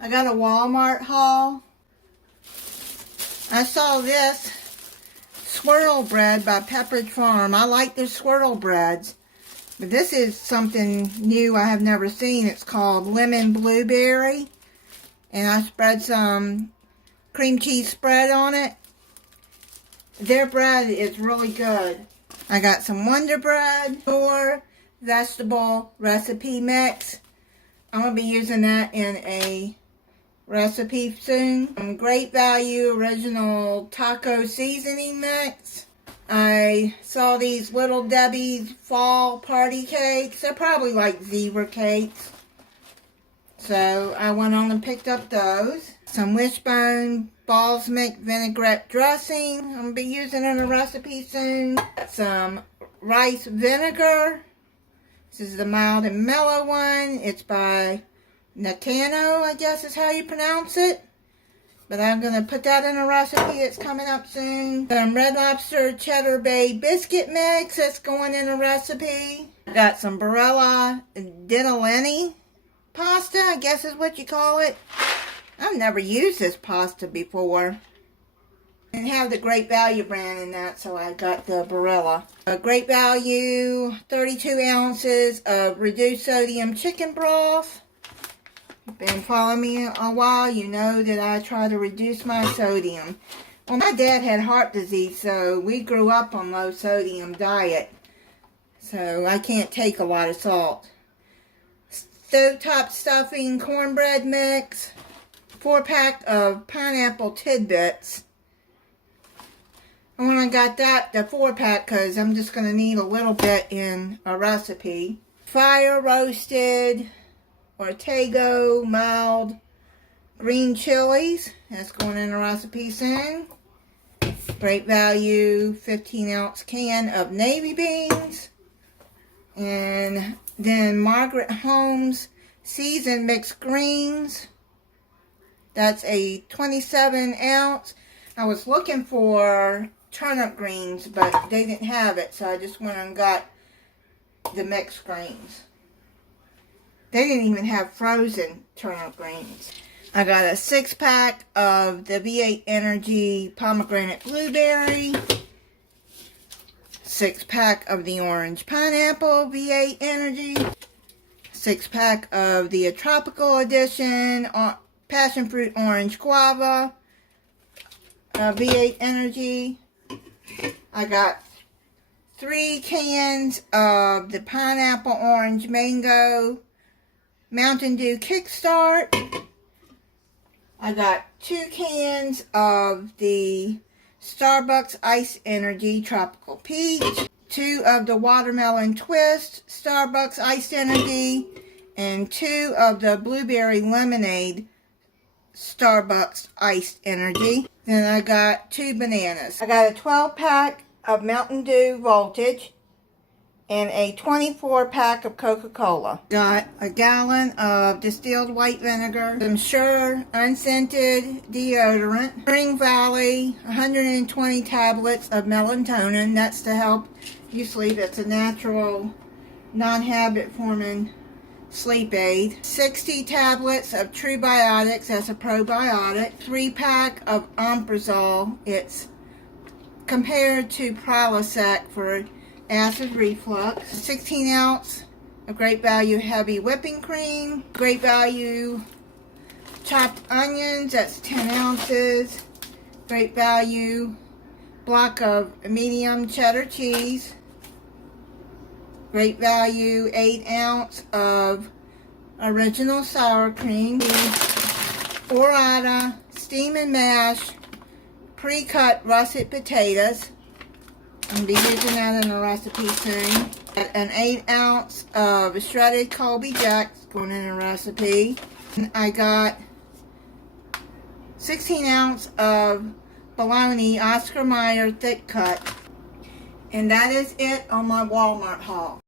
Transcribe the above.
I got a Walmart haul. I saw this swirl bread by Pepperidge Farm. I like their swirl breads. But this is something new I have never seen. It's called lemon blueberry. And I spread some cream cheese spread on it. Their bread is really good. I got some Wonder Bread or vegetable recipe mix. I'm going to be using that in a recipe soon. Some Great Value original taco seasoning mix. I saw these Little Debbie's fall party cakes. They're probably like zebra cakes. So I went on and picked up those. Some Wishbone balsamic vinaigrette dressing. I'm going to be using in a recipe soon. Some rice vinegar. This is the mild and mellow one. It's by Nakano, I guess is how you pronounce it. But I'm going to put that in a recipe that's coming up soon. Some Red Lobster Cheddar Bay biscuit mix that's going in a recipe. I got some Barilla Ditalini pasta, I guess is what you call it. I've never used this pasta before. And have the Great Value brand in that, so I got the Barilla. Great Value, 32 ounces of reduced sodium chicken broth. Been following me a while, you know that I try to reduce my sodium. Well, my dad had heart disease, so we grew up on low sodium diet. So I can't take a lot of salt. Stovetop stuffing cornbread mix. 4-pack of pineapple tidbits. And when I got that, the 4-pack, because I'm just going to need a little bit in a recipe. Fire roasted Ortego mild green chilies. That's going in a recipe soon. Great Value 15-ounce can of navy beans. And then Margaret Holmes seasoned mixed greens. That's a 27-ounce. I was looking for turnip greens, but they didn't have it, so I just went and got the mixed greens. They didn't even have frozen turnip greens. I got a 6-pack of the V8 Energy pomegranate blueberry. 6-pack of the orange pineapple V8 Energy. 6-pack of the tropical edition passion fruit orange guava V8 Energy. I got 3 cans of the pineapple orange mango Mountain Dew Kickstart. I got 2 cans of the Starbucks Ice Energy Tropical Peach. 2 of the Watermelon Twist Starbucks Iced Energy. And 2 of the Blueberry Lemonade Starbucks Iced Energy. Then I got 2 bananas. I got a 12-pack of Mountain Dew Voltage and a 24-pack of Coca-Cola. Got a gallon of distilled white vinegar, some Sure unscented deodorant, Spring Valley 120 tablets of melatonin. That's to help you sleep. It's a natural, non-habit forming sleep aid. 60 tablets of True Biotics. That's a probiotic. 3-pack of Omeprazole. It's compared to Prilosec for acid reflux. 16-ounce of Great Value heavy whipping cream. Great Value chopped onions. That's 10 ounces. Great Value block of medium cheddar cheese. Great Value 8-ounce of original sour cream. Orata steam and mash pre-cut russet potatoes. I'm going to be using that in a recipe soon. An 8-ounce of shredded Colby Jacks going in a recipe. And I got 16-ounce of bologna Oscar Mayer thick cut. And that is it on my Walmart haul.